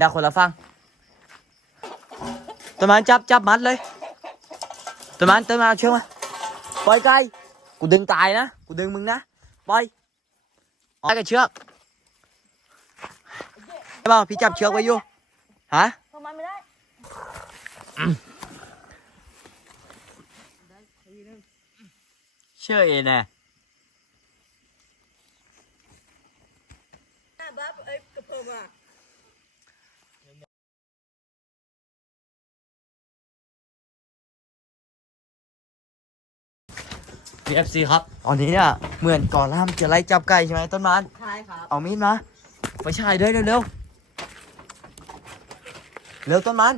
ดาคนละฟังต้นไม้จับจับมัดเลยต้นไม้ต้นไม้เอาเชือกมาปล่อยไกลกูดึงตายนะกูดึงมึงนะปล่อยออกกับเชือกได้ป่าวพี่จับเชือกไว้อยู่ฮะทำไมไม่ได้เชื่อเองนะบ้าเอ้ยกระเพิ่มอะ พีเอฟซีครับตอนนี้เนี่ยเหมือนก่อนล่ามจะไล่จับไก่ใช่ไหมต้นไม้ใช่ครับ เอามีดมาไปฉายด้วยเร็วเร็วเร็วต้นมัน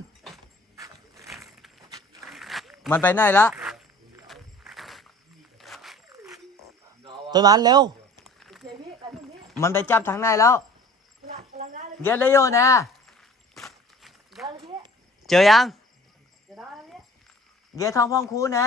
มันไปไหนละต้นมันเร็วเจพี่กันพี่มันไปจับทางไหนแล้วกำลังได้เลยเ get เลยโยนะได้เลยพี่เจอยังจะได้เลยพี่เ get ทองพ่องคูนะ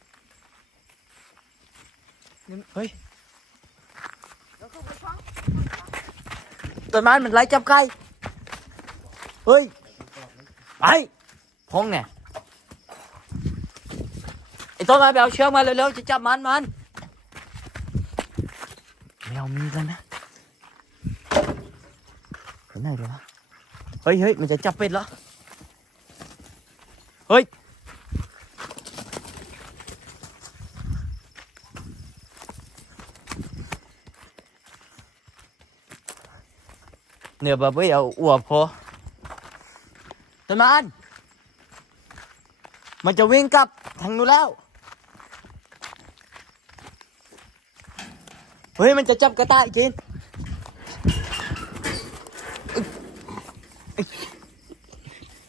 เจอแล้ว ไป โอเคพี่โอเค มันไปไล่จับทางไหนแล้ว เอ็งเจอมันเปล่า เมื่อกี้ผมเจอมันอยู่ที่ทางฝั่งเนี้ยเนี่ยฝั่งเนี้ย นู่นไงนู่นไงต้นมันไปเอาเชือกมา มันหลุดได้ไงวะ พี่โอลูเบอร์ แล้วแล้วนี่เฮ้ย แล้วก็ไปฟัง ต้นมันมันไล่จับไก่เฮ้ยไปพงเนี่ยไอ้ต้นไม้ไปเอาเชือกมาเร็วๆจะจับมันมันไม่เอามีดแล้วนะไปไหนเลยวะเฮ้ยเฮ้ยมันจะจับเป็ดแล้วเฮ้ย เนื้อบะเบี้ยวอวบพอต้นมันมันจะวิ่งกลับทางนู้นแล้ว เฮ้ย มันจะจับกระต่ายจิน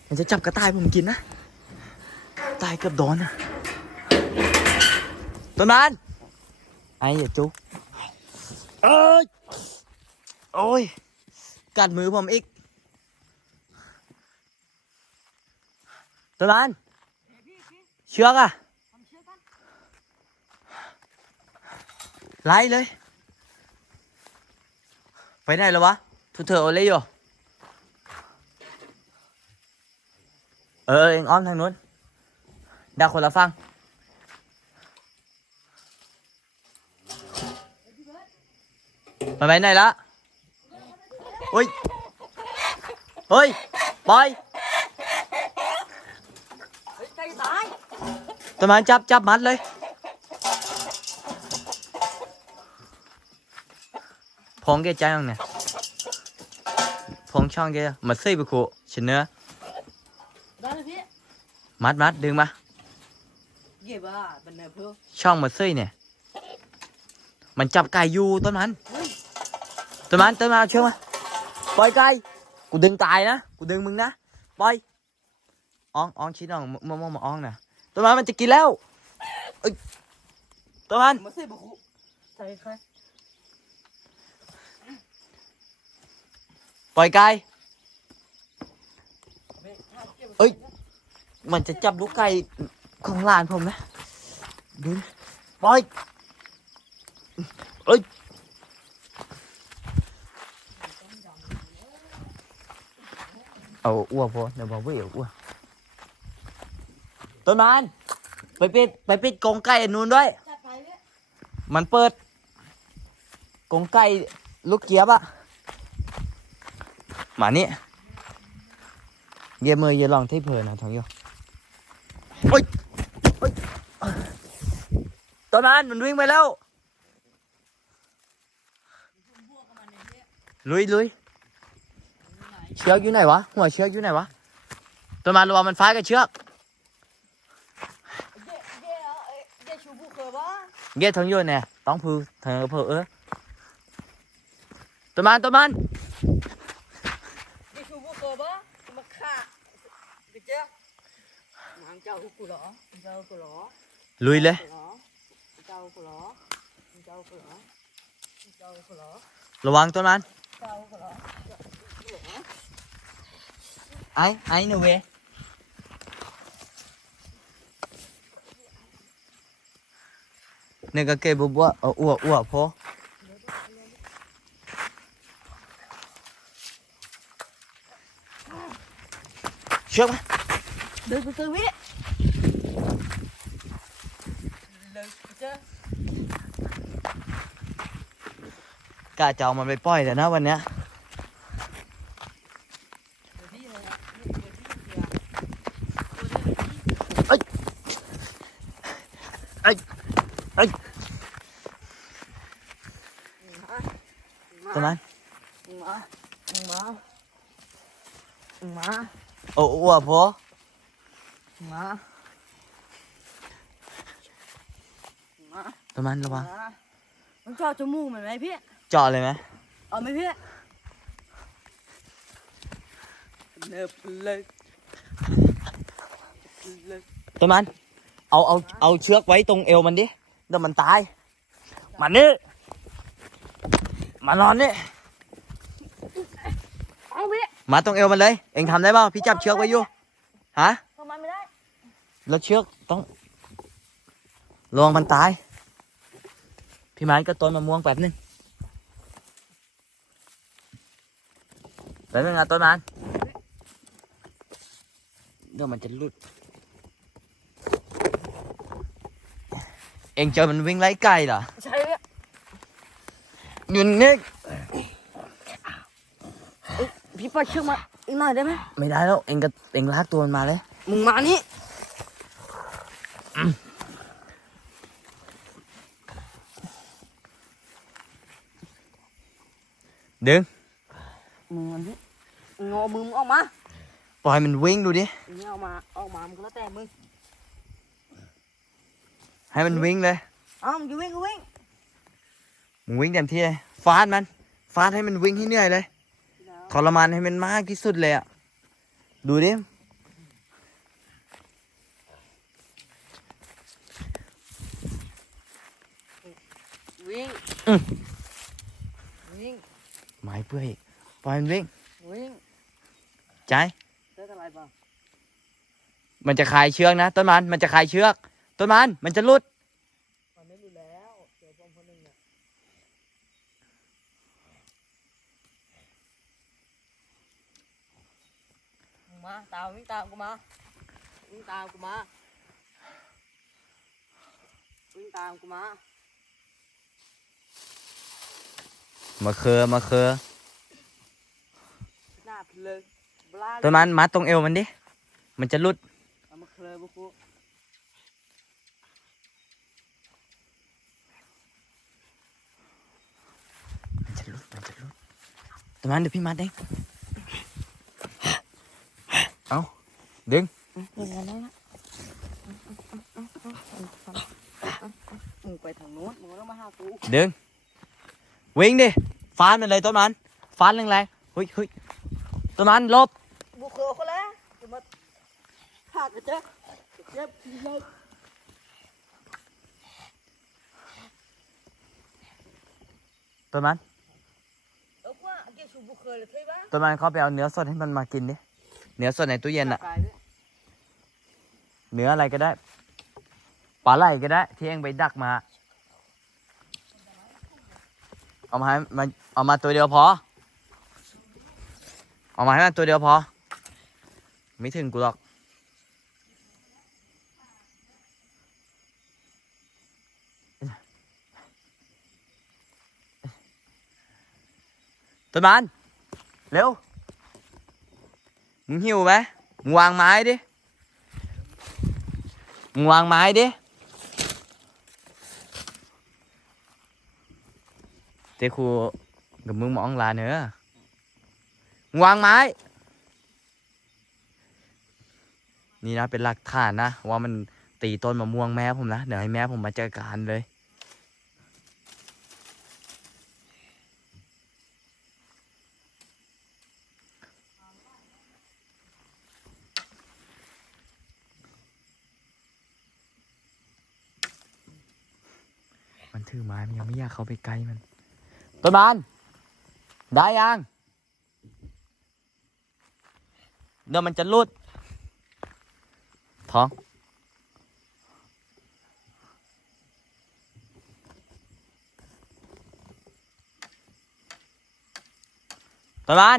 มันจะจับกระต่ายผมกินนะ ตายเกือบโดนนะต้นมันไอ้อย่าจุกเอ้ย โอ้ย กัดมือผมอีกตัวนั้นเชือกอะทำเชื่อกันไล่เลย ไปไหนแล้ววะทุเธอโอเล่อยู่เออเองอ้อมทางนู้นดักคนละฟังมันไปไหนละ เฮ้ย เฮ้ยบอยเฮ้ยใจตายต้นไม้จับจับมัดเลยพงเกใจยังเนี่ยพงช่องเกมาซื้อไปขู่ฉันเนื้อได้เลยพี่มัดมัดดึงมา เย่บ้าเป็นเนื้อเพื่อช่องมาซื้อเนี่ย มันจับไก่อยู่ต้นมัน เฮ้ย ต้นมันต้นมันเอาเชือกมา ปล่อยไก่กูดึงตายนะ กูดึงมึงนะ ปล่อยอ้องอ้องชิ้นอ่องมะม่วงมาอ้องนะต้นมันมันจะกินแล้วเอ้ยต้นมันมาเสียบุคุใช่ใครปล่อยไก่ไม่ถ้าก็บเอ้ย มันจะจับลูกไก่ของหลานผมนะดูนะปล่อยเอ้ย เอาอ้วกพอเดี๋ยวบอกว่าเอาอ้วกต้นมันไปปิดไปปิดกรงไก่อันนู้นด้วย จัดไปพี่มันเปิดกรงไก่ลูกเกียบอะมานี่เยี่ยมือเยี่ยลองที่เพลินนะทองโยโอ้ยโอ้ยตอนนั้นมันวิ่งไปแล้วลุยลุย เชือกอยู่ไหนวะหัวเชือกอยู่ไหนวะต้นมันระวังมันฟ้ากับเชือกเย่เย่เอาเอ้ยเย่ชูบุเคยบ้าเงี้ยทองโยนเนี่ยต้องพือเธอเพอเออต้นมันต้นมันเย่ชูบุ một cờ bá mà khả được chưa mang châu của nó châu của nó ลุยเลย của nó châu của nó châu của nó châu của nó ระวังต้นมัน ไอ้ไอ้หนูเวนี่ก็เก็บบัวเอาอ้วกอ้วกพอเชือกมา được từ từ biết được chưa กะจะเอามันไปปล่อยแต่นะวันเนี้ย Để đi này ạ. Để đi kìa. Ây. Ây. Ây. Má. ต้นมัน Má. Má. Má. โอ้อ้วกพอ Má. Má. ต้นมันระวัง Má. Nó cho cho mù mày mày biết เจาะเลยไหม Ờ mày biết Nợp lực Lực ต้นมัน เอาเอาเอาเชือกไว้ตรงเอวมันดิเดี๋ยวมันตายมานี่มานอนนี่ Không biết มาตรงเอวมันเลย เองทำได้เปล่าพี่จับเชือกไว้อยู่ฮะ Không ăn mày đấy แล้วเชือกต้องระวังมันตาย พี่ไม้ก็ต้นมะม่วงแป๊บนึงแป๊บนึงนะต้นมันเดี๋ยวมันจะหลุด เองเจอมันวิ่งไล่ไก่เหรอ Sao biết อยู่นี่พี่ไป trước mặt Ý mày đấy mày ไม่ได้แล้ว เองก็เองลากตัวมันมาเลย Mừng mà đi ดึง Mừng mà đi Ngộ mừng ông má ปล่อยมันวิ่งดูดินี่เอามาเอามามันก็แล้วแต่มึง ให้มันวิ่งเลยเอ้ามึงจะวิ่งก็วิ่งมึงวิ่งเต็มที่เลยฟาดมัน ฟาดให้มันวิ่งให้เหนื่อยเลยทรมานให้มันมากที่สุดเลยอะ ดูดิ วิ่งอืมวิ่งไม้เปื่อยปล่อยมันวิ่ง วิ่งใจได้อะไรบ้างมันจะคลายเชือกนะต้นมัน มันจะคลายเชือก ต้นมันมันจะหลุดมันไม่รู้แล้วเดี๋ยวผมคนหนึ่งเนี่ยมึงมาตามวิ่งตามกูมาวิ่งตามกูมาวิ่งตามกูมามาเคอมาเคอหน้าเพลิงบลาต้นมันมัดตรงเอวมันดิมันจะหลุดเอามาเคลยบุกู มันจะหลุด มันจะหลุด ต้นมันเดี๋ยวพี่มัดเองเอาดึงมึงมาแล้วนะมึงไปทางโน้นมึงต้องมาหากูดึงวิ่งดิฟาดมันเลยต้นมันฟาดแรงๆเฮ้ยเฮ้ยต้นมันหลบบุกเขาเขาแล้วจะมาขาดกันเจ๊เจ็บเลยต้นมันเออ ว่าเกี่ยวกับบุกเขาเลยใช่ปะต้นมันเขาไปเอาเนื้อสดให้มันมากินดิ เนื้อสดในตู้เย็นอะเนื้ออะไรก็ได้ ปลาไหลก็ได้ ที่เองไปดักมา เอามาให้มันเอามาตัวเดียวพอ เอามาให้มันตัวเดียวพอ ไม่ถึงกูหรอก ต้นมันเร็ว มึงหิวไหมมึงวางไม้ดิ มึงวางไม้ดิเจ้ครูกับมึงมองลาเนอมึงวางไม้ นี่นะเป็นหลักฐานนะ ว่ามันตีต้นมะม่วงแม่ผมนะ เดี๋ยวให้แม่ผมมาจัดการเลย ถือไม้มันยังไม่อยากเข้าไปใกล้มัน ต้นมันได้ยังเดี๋ยวมันจะลุด ท้องต้นมัน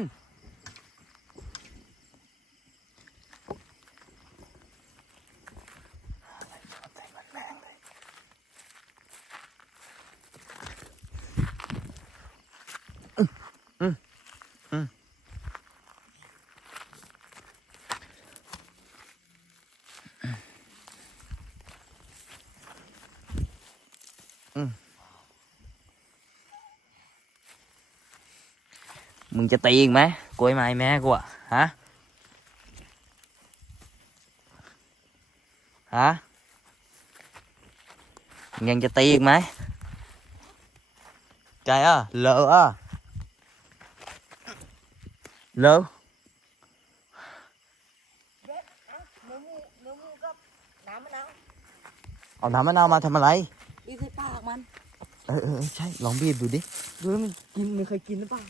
มึงจะตีอีกไหมกล้วยไม้แม่กูอะฮะ ฮะมึงยังจะตีอีกไหมใจอะเลอะอะเลอะเบ็ดอะเนื้อหมูเนื้อหมูกับน้ำมะนาวเอาน้ำมะนาวมาทำอะไร บีบใส่ปากมัน เออเออเออใช่ ลองบีบดูดิ ดูแล้วมันกินมันเคยกินหรือเปล่า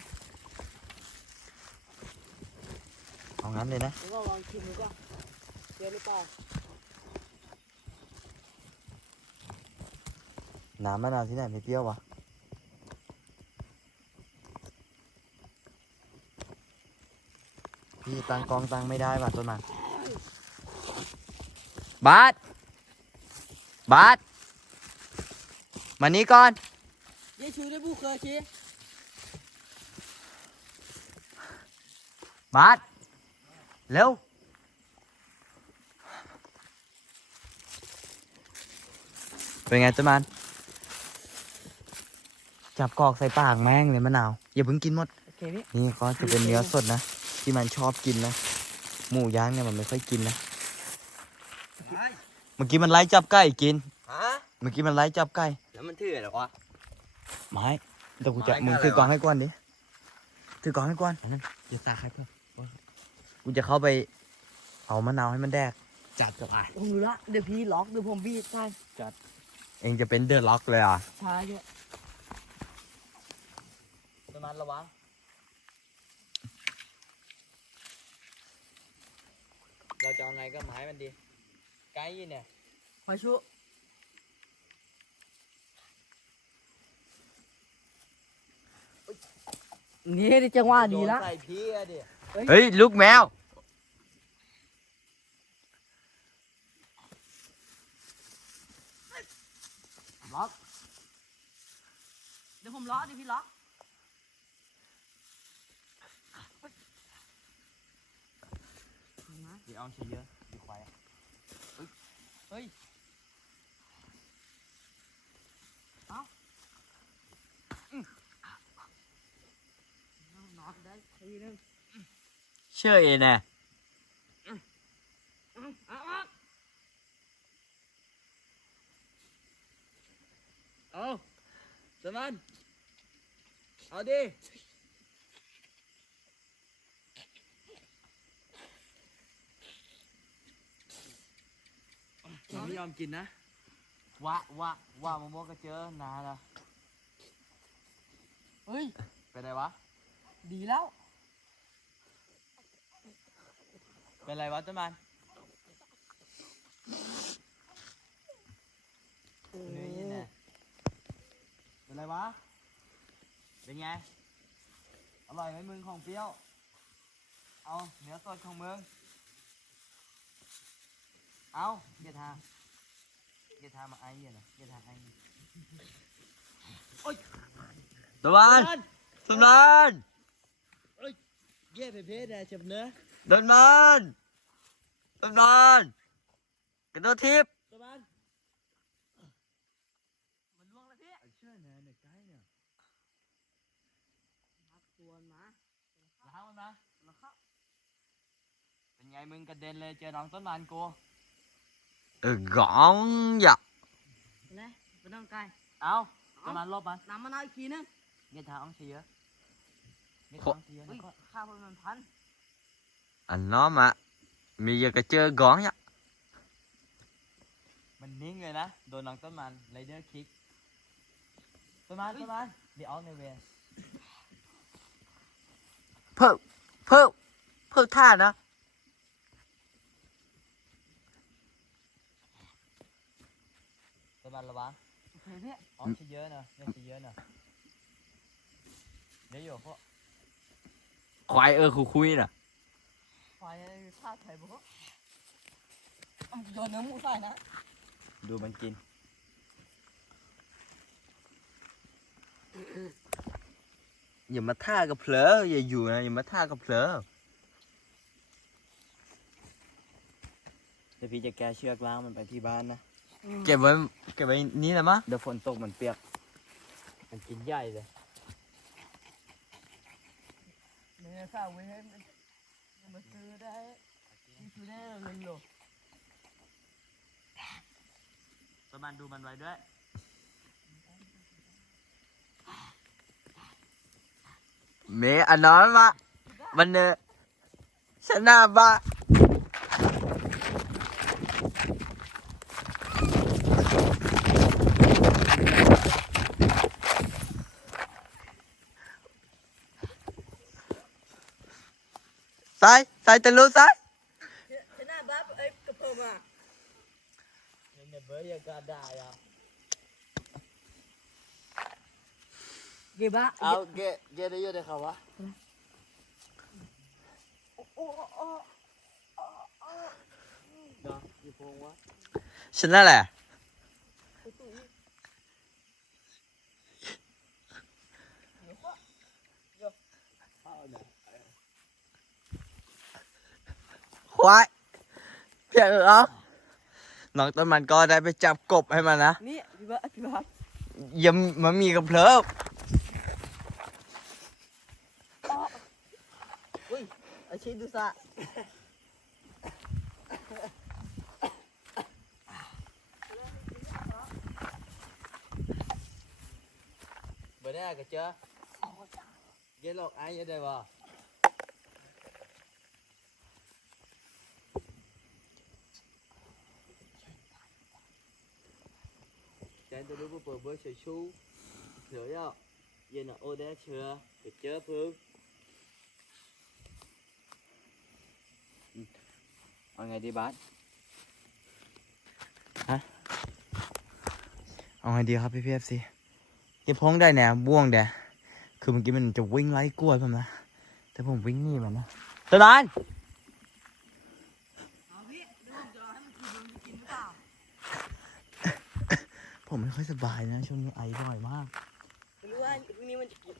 เอางั้นเลยนะแล้วก็ลองชิมดูก่อนเจอหรือเปล่าน้ำมะนาวที่ไหนไม่เปรี้ยววะ พี่ตั้งกล้องตั้งไม่ได้ว่ะต้นมันบาสบาส มานี้ก่อนเย้ชูได้บุกเคยชีบาสเร็วเป็นไงต้นมันจับกอกใส่ปากแม่งเลยมะนาว อย่าเพิ่งกินหมด โอเคพี่ นี่ก็จะเป็นเนื้อสดนะ ที่มันชอบกินนะ หมูย่างเนี่ยมันไม่ค่อยกินนะ เมื่อกี้มันไล่จับไก่กินฮะเมื่อกี้มันไล่จับไก่ แล้วมันถืออะไรวะ ไม้เดี๋ยวกูจะไม้มึงคืออะไร ถือกองวะให้ก่อนดิถือกองให้ก่อนนั่นอย่าตาใครเพื่อนกูจะเข้าไป เอามะนาวให้มันแดก จัดกับอะผมรู้ละเดี๋ยวพี่ล็อกเดี๋ยวผมบีบใช่เองจะเป็นเดอะล็อกเลยอะใช่เนี่ยประมาณระวังเราจะเอาไงก็ไม้มันดี ไกด์เนี่ยพอชุ นี่ได้จังหวะดีละ ใส่พี่อะดิเฮ้ยเฮ้ยลูกแมว ล็อกเดี๋ยวผมล็อกเดี๋ยวพี่ล็อกเดี๋ยวเอาเฉยเยอะดีควายอะ เฮ้ยเอาอืมเอาน็อตได้ ทีนึงเชื่อเองนะเอาสมันเอาดิมันไม่ยอมกินนะ วะวะวะมะม่วงก็เจอนานละเฮ้ย เป็นไรวะ ดีแล้ว เป็นไรวะต้นมันเนื้อยินน่ะเป็นไรวะ เป็นไง อร่อยไหมมึงของเปรี้ยว เอาเนื้อสดของมึง เอาอย่าทาอย่าทามาไอ้เหี้ยนะอย่าทาไอ้เหี้ยโอ๊ยต้นมันต้นมันเย่เพเพได้เจ็บเนื้อ โดนมันโดนมันกระโดดทิพย์สมันมันล่วงแล้วพี่เชื่อเนี่ยเนี่ยใกล้เนี่ยนักตวนมาล้างมันมาแล้วเข้าเป็นไงมึงกระเด็นเลยเจอน้องต้นมันกูเออกองอย่านะเป็นน้องไก่เอาต้นมันลบมันน้ำมะนาวอีกทีนึงเงี้ยทาอ้องเชียร์เงี้ยทาอ้องเชียร์เฮ้ยนะก็ข้าวมันพัน อันน้อมอะมีอยากจะเจอกองอย่ามันนิ่งเลยนะโดนน้องต้นมันไรเดอร์คิกต้นไาในเวรเพิ่มเพิ่มเพิ่มท่านะต้นไม้ระวังโอเคพี่อ๋อใช่เยอะนะไม่ใช่เยอะนะเดี๋ยวอยู่พวกควายเออคุยคุยน่ะไฟท่าไทยบอกเอาโยนเนื้อหมูใส่นะ ดูมันกิน อย่ามาท่ากับเผลออย่าอยู่นะอย่ามาท่ากับเผลอเดี๋ยวพี่จะแก้เชือกล้างมันไปที่บ้านนะ เก็บไว้เก็บไว้นี้แหละมั้งเดี๋ยวฝนตกมันเปียก มันกินใหญ่เลยเนี่ยข้ มาเจอได้มันซื้อได้เงินหรอประมาณดูมันไว้ด้วย เมอันอนมามันเนอชนะบ้า ซ้ายซ้ายตะลุซ้ายชนะบ้าเอ้ยกระเพิ่มอะ เนี่ยเบอร์ยากาได้อะ เก็บบ้า เอาเกะเกะได้เยอะเลย ครับวะโอ้โอ้โอ้เนาะอยู่พงวะฉันนั่นแหละควายเพียงเหรอน้องต้นมันก็ได้ไปจับกบให้มันนะนี่พี่บ้าพี่บ้าอยังมันมีกับเพลิบอุ้ยอาชีพดูซะเบอร์ได้ก็เจอเย็นหรอกไอ้ยังได้บ่ ใจตัวรู้ว่าเปิดเบอร์เฉยชูเฉยอะเย็นอะโอ้ได้เชื่อก็เจอพึ่งเอาไงดีบ้านฮะเอาไงดีครับพี่พีเอฟซีเก็บพ้องได้แน่บ่วงแดคือเมื่อกี้มันจะวิ่งไล่กล้วยผมนะแต่ผมวิ่งหนีมันนะตะนาน เอาพี่เดี๋ยวผมจะรอให้มันกินมันจะกินหรือเปล่า ผมไม่ค่อย สบายนะช่วงนี้ไอบ่อยมาก รู้ว่าพรุ่งนี้มันจะกิน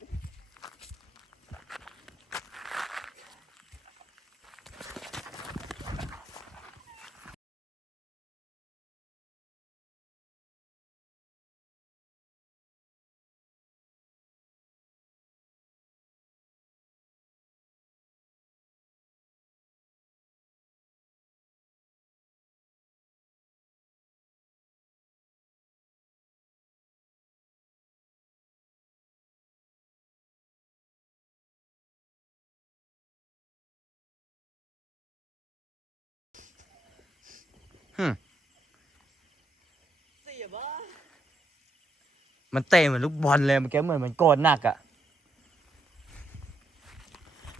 เสียบ้ามันเตะเหมือนลูกบอลเลยเมันแกเหมือนมันโกรธหนักอะ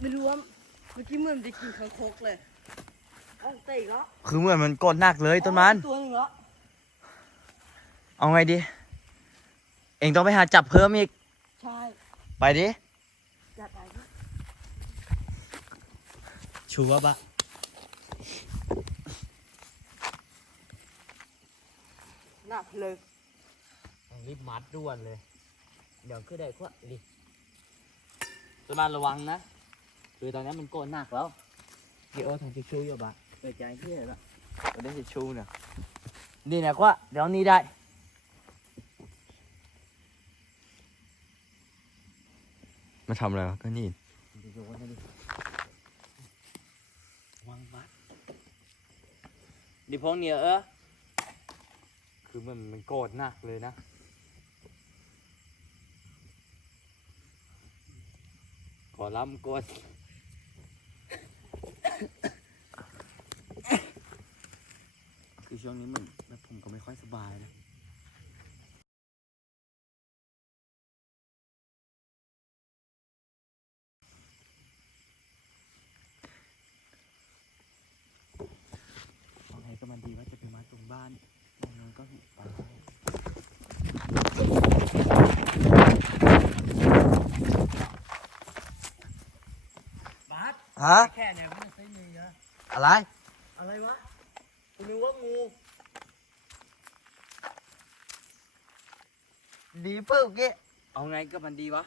ไม่รู้ว่าเมื่อกี้เหมือนจะกินคางคกเลยเอาเตะอีกแล้วคือเหมือนมันโกรธหนักเลยต้นมันตัวหนึงแล้วเอาไงดี เองต้องไปหาจับเพิ่มอีก ใช่ ไปดิจัดไปพี่ชัวร์ปะ หนักเลยรีบมัดด่วนเลย เดี๋ยวคือได้ขวดิต้นมันระวังนะคือตอนนี้มันโกรธหนักแล้วพี่โอ้ทำทิชชู่อยู่ปะเปิดใจที่ไหนปะเราได้ทิชชู่เนี่ยนี่นะว่าเดี๋ยวนี้ได้มาทำอะไรวะก็นี่ดูว่าดิวางบัดดิพงเนี่ยเออ คือมันมันโกรธหนักเลยนะ ขอล้ำกดคือช่วงนี้เหมือนแบบผมก็ไม่ค่อยสบายนะ มันดีว่าจะไปมัดตรงบ้านตรงนั้นก็หุบไปบาส ฮะแค่เนี่ยมันใช้มือนะอะไร อะไรวะกูนึกว่างูดีเพิ่มกี้เอาไงกับมันดีวะ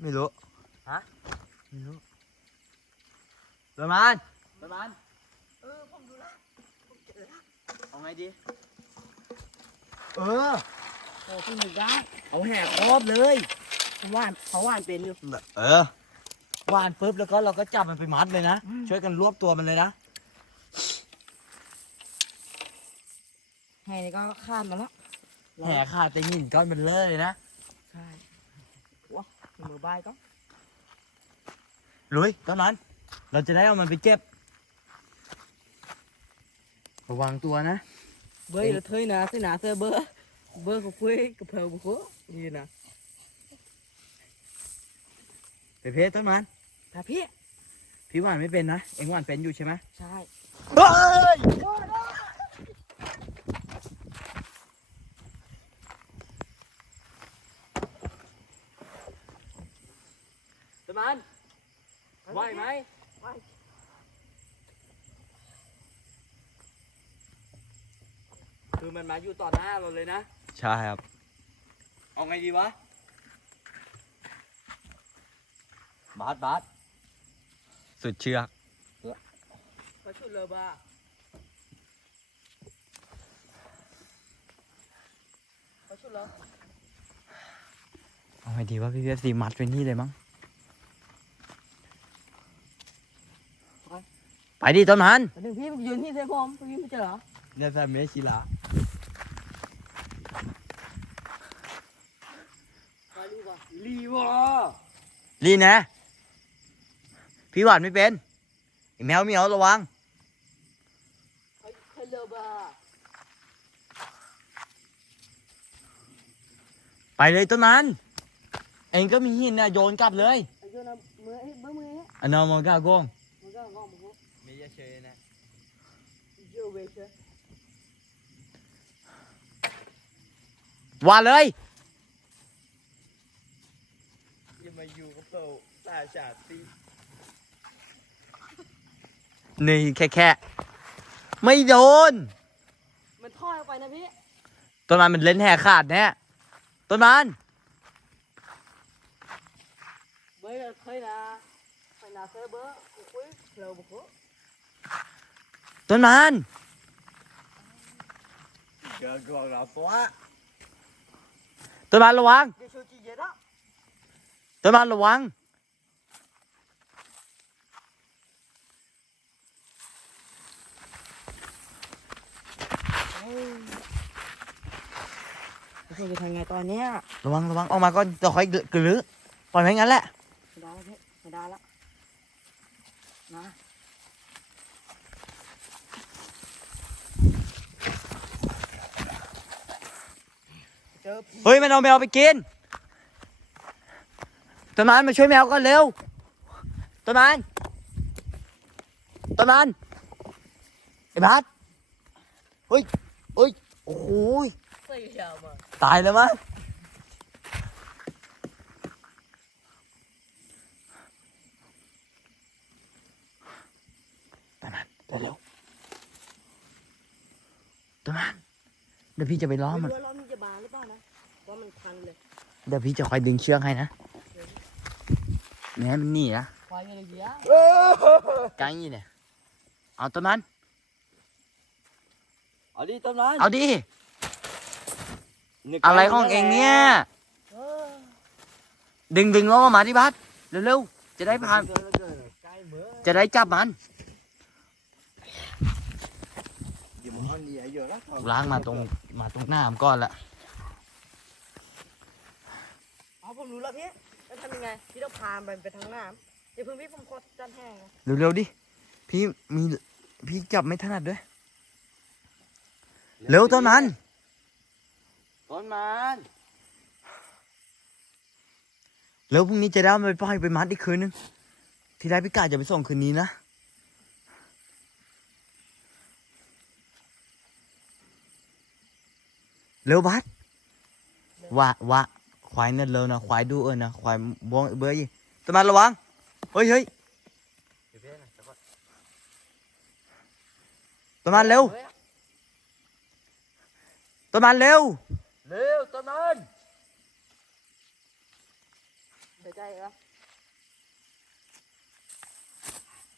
ไม่รู้ ฮะ ไม่รู้ประมาณประมาณเออผมดูละผมเจอละเอาไงดี เออโอ้พี่หนึ่งได้เอาแหกครอบเลยเขาว่านเขาว่านเป็นอยู่ เออ วานปุ๊บแล้วก็เราก็จับมันไปมัดเลยนะอืมช่วยกันรวบตัวมันเลยนะแหนี่ก็ข้ามมาแล้วแห่ขาดแต่หินก้อนมันเลอะเลยนะ ใช่ว้ามือใบายก็ลุยตอนนั้น เราจะได้เอามันไปเก็บ ระวังตัวนะ เบอร์อยู่เทยนะเส้นหนาเสื้อเบอร์เบอร์กับเพื่อนกับเพลบุคคลนี่นะไปเพชรต้นมัน แต่พี่ พี่หวานไม่เป็นนะ เอ็งหวานเป็นอยู่ใช่ไหมใช่เฮ้ยต้นมันไหวไหมไหวคือมันมาอยู่ต่อหน้าเราเลยนะ ใช่ครับ เอาไงดีวะ บาสบาส สุดเชือกเขาชุดเลยบ้าเขาชุดเลยเอาไงดีวะพี่เอฟซีมัดไว้นี่เลยมั้ง ไปดิต้นมันแต่หนึ่งพี่ยืนที่เสื้อผมพี่ไม่เจอเหรอเนี่ยแฟนเมชิลาไปดูป่ะลีวอลีนะ พี่หวานไม่เป็นไอ้แมวเหมียวระวังเขาเขาเลยบ้าไปเลยต้นมันเองก็มีหินนะโยนกลับเลยไอ้เจ้าน่ะมือไอ้เบอร์มือไอ้อันนอมองกาโกงมือก็งอมือไม่จะเชยนะเยอะเว้ยเจ้าว่าเลยอย่ามาอยู่กับเราตาชาติ นี่แค่แค่ไม่โดน มันทอดออกไปนะพี่ ต้นมันมันเล่นแหกขาดแน่ต้นมันเบอร์เคยนะไปนาเซอร์เบอร์กูคุยเราบุกคุต้นมันเกิดก่อนเราฟ้าต้นมันระวังเดี๋ยวชูจีเย็นอะต้นมันระวัง จะจะทำไงตอนเนี้ยระวังระวังออกมาก่อนจะค่อยกลือปล่อยไว้งั้นแหละไม่ได้แล้วพี่ไม่ได้แล้วนะเจอผีเฮ้ยมันเอาแมวไปกินต้นมันมาช่วยแมวก่อนเร็วต้นมันต้นมันไอ้บัสเฮ้ยเฮ้ย โอ้โหยใส่ยาวมาตายแล้วมั้งต้นมันเร็วๆต้นมันเดี๋ยวพี่จะไปล้อมไม่มันรู้ว่าล้อมมันจะบานหรือเปล่านะเพราะมันพันเลยเดี๋ยวพี่จะคอยดึงเชือกให้นะแม่ให้มันหนีนะ ควายอะไรเงี้ยกลางนี่เนี่ยเอาต้นมัน เอาดิต้นมันเอาดิ อะไรของเองเนี่ยเออดึงดึงล้อมาที่บัสเร็วๆ จะได้พาใกล้เมื่อจะได้จับมันเดี๋ยวมันเหนียวเยอะแล้วล้างมาตรงมาตรงหน้าผมก่อนละอ๋อผมรู้แล้วพี่แล้วทำยังไง พี่ต้องพามันไปทางน้ำเดี๋ยวเพิ่งพี่ผมขอจันแห้งนะเร็วๆดิ พี่มีพี่จับไม่ถนัดด้วย เร็วต้นมัน ต้นมันแล้วพรุ่งนี้จะได้ไปปล่อยไปมัดอีกคืนนึง ทีไรพี่กาจะไปส่งคืนนี้นะ เร็วบัดวะวะควายนั่นเร็วนะ ควายดูเออนะ ควายบ้องเบื่อยี่ต้นมันระวัง เฮ้ยเฮ้ยต้นมันเร็ว ต้นไม้เร็ว เร็วต้นมันเดี๋ยวใจเหรอ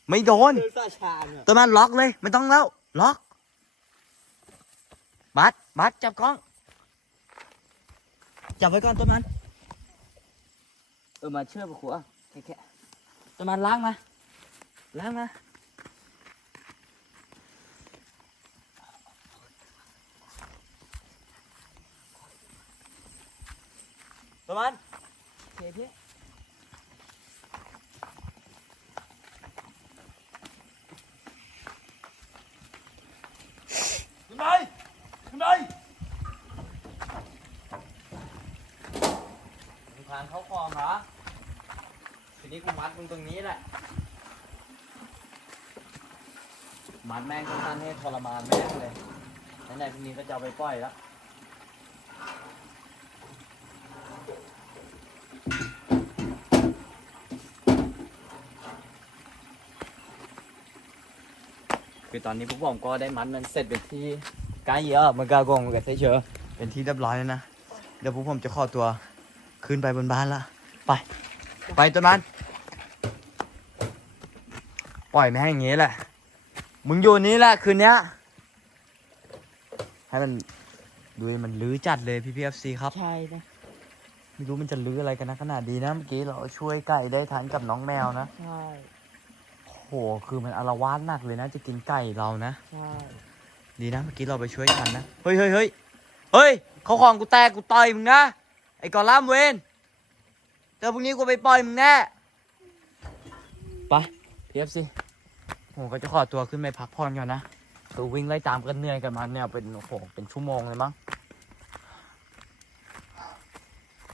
ไม่โดน เดินซาชาเนี่ยต้นไม้ล็อกเลยไม่ต้องแล้ว ล็อก บัสบัสจับกล้อง จับไว้ก่อนต้นไม้เออมาเชื่อปะขัวแค่แค่ต้นไม้ล้างมา ล้างมา ต้นไม้เดี๋ยวพี่ขึ้นไปขึ้นไปมึงพานเข้าคลองเหรอทีนี้กูมัดมึงตรงนี้แหละ มัดแม่งสั้นๆให้ทรมานแม่งเลยไหนๆพรุ่งนี้ก็จะเอาไปปล่อยแล้ว ตอนนี้พวกผมก็ได้มัดมันเสร็จเป็นที่ใกล้เยอะมันก็กงกับเฉยๆเป็นที่เรียบร้อยแล้วนะเดี๋ยวพวกผมจะขอตัวขึ้นไปบนบ้านละไป ไปต้นมันปล่อยแม่งอย่างงี้แหละ มึงอยู่นี่แหละคืนเนี้ยให้มันดูดิมันลื้อจัดเลยพี่พีเอฟซีครับ ใช่นะไม่รู้มันจะลื้ออะไรกันนะขนาดดีนะเมื่อกี้เราช่วยไก่ได้ทันกับน้องแมวนะ ใช่ โห คือมันอารวาสหนักเลยนะจะกินไก่เรานะ ใช่ ดีนะเมื่อกี้เราไปช่วยทันนะ เฮ้ยเฮ้ยเฮ้ยเฮ้ยเขาของกูแตกกูต่อยมึงนะ ไอ้กอล่ามเวนเดี๋ยวพรุ่งนี้กูไปปล่อยมึงแน่ไปพีเอฟซีผมก็จะขอตัวขึ้นไปพักผ่อนก่อนนะคือวิ่งไล่ตามกันเหนื่อยกันมาเนี่ยเป็นโอ้โหเป็นชั่วโมงเลยมั้ง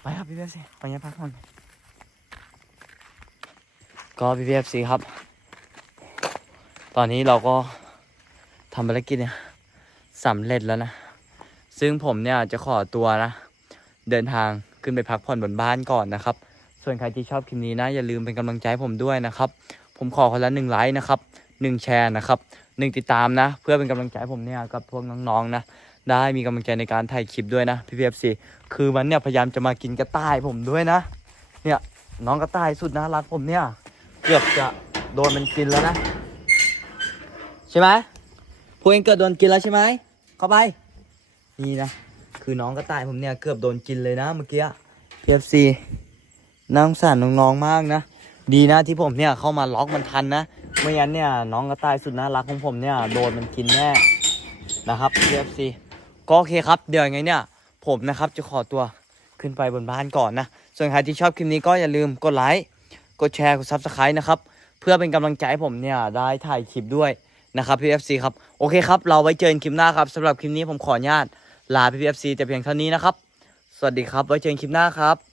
ไปครับพี่เอฟซีไปยังพักผ่อนก็พี่เอฟซีครับ ตอนนี้เราก็ทำภารกิจเนี่ยสำเร็จแล้วนะ ซึ่งผมเนี่ยจะขอตัวนะ เดินทางขึ้นไปพักผ่อนบนบ้านก่อนนะครับ ส่วนใครที่ชอบคลิปนี้นะ อย่าลืมเป็นกำลังใจให้ผมด้วยนะครับ ผมขอคนละหนึ่งไลค์นะครับหนึ่งแชร์นะครับหนึ่งติดตามนะ เพื่อเป็นกำลังใจให้ผมเนี่ยกับพวกน้องๆนะได้มีกำลังใจในการถ่ายคลิปด้วยนะพี่พีเอฟซีคือมันเนี่ยพยายามจะมากินกระต่ายผมด้วยนะ เนี่ยน้องกระต่ายสุดน่ารักผมเนี่ย เกือบจะโดนมันกินแล้วนะ ใช่ไหมพวกเองเกิดโดนกินแล้วใช่ไหมเข้าไป นี่นะ คือน้องกระต่ายผมเนี่ยเกือบโดนกินเลยนะเมื่อกี้ PFC น่าสงสารน้องๆมากนะ ดีนะที่ผมเนี่ยเข้ามาล็อกมันทันนะไม่งั้นเนี่ยน้องกระต่ายสุดน่ารักของผมเนี่ยโดนมันกินแน่นะครับ PFC ก็โอเคครับ เดี๋ยวยังไงเนี่ย ผมนะครับจะขอตัวขึ้นไปบนบ้านก่อนนะ ส่วนใครที่ชอบคลิปนี้ก็อย่าลืมกดไลค์ กดแชร์ กด Subscribe นะครับ เพื่อเป็นกำลังใจให้ผมเนี่ยได้ถ่ายคลิปด้วย นะครับพี่ FC ครับโอเคครับเราไว้เจอกันคลิปหน้าครับสำหรับคลิปนี้ผมขออนุญาตลาพี่ FC แต่เพียงเท่านี้นะครับ สวัสดีครับไว้เจอกันคลิปหน้าครับ